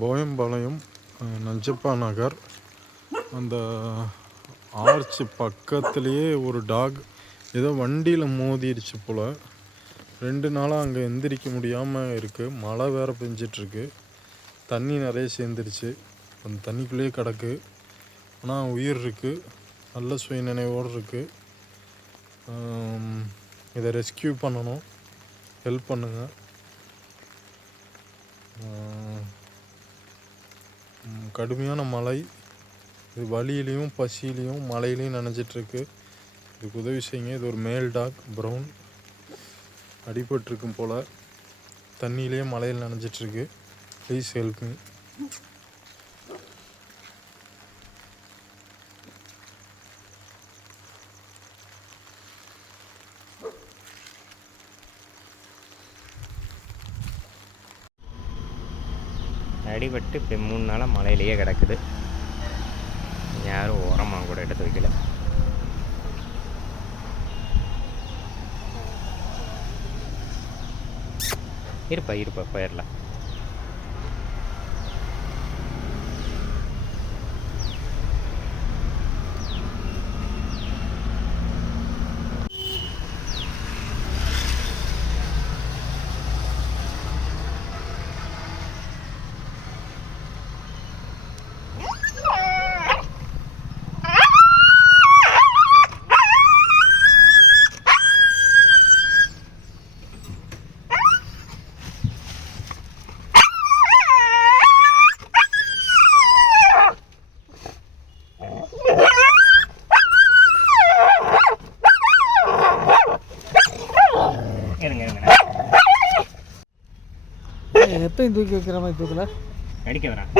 போயம்பாளையம் நஞ்சப்பா நகர் அந்த ஆர்ச் பக்கத்துலேயே ஒரு டாக் ஏதோ வண்டியில் மோதிடுச்சு போல். 2 நாளாக அங்கே எந்திரிக்க முடியாமல் இருக்குது. மழை வேறு பெஞ்சிட்ருக்கு. தண்ணி நிறைய சேர்ந்துருச்சு. அந்த தண்ணிக்குள்ளேயே கிடக்கு. ஆனால் உயிர் இருக்குது. நல்ல சுயநினைவோடு இருக்குது. இதை ரெஸ்கியூ பண்ணணும். ஹெல்ப் பண்ணுங்கள். கடுமையான மழை. இது வலியிலையும் பசியிலையும் மழையிலையும் நனைஞ்சிட்ருக்கு. இதுக்கு உதவி செய்யுங்க. இது ஒரு மேல் டாக், ப்ரௌன். அடிபட்டிருக்கும் போல். தண்ணியிலே மழையில் நனைஞ்சிட்ருக்கு. Please help me. அடிபட்டு இப்போ 3 நாளாக மழையிலேயே கிடக்குது. யாரும் ஓரமாக கூட எடுத்து வைக்கல. இருப்பா போயிடலாம். எப்பயும் தூக்கி வைக்கிற மாதிரி தூக்கல அடிக்க வரேன்.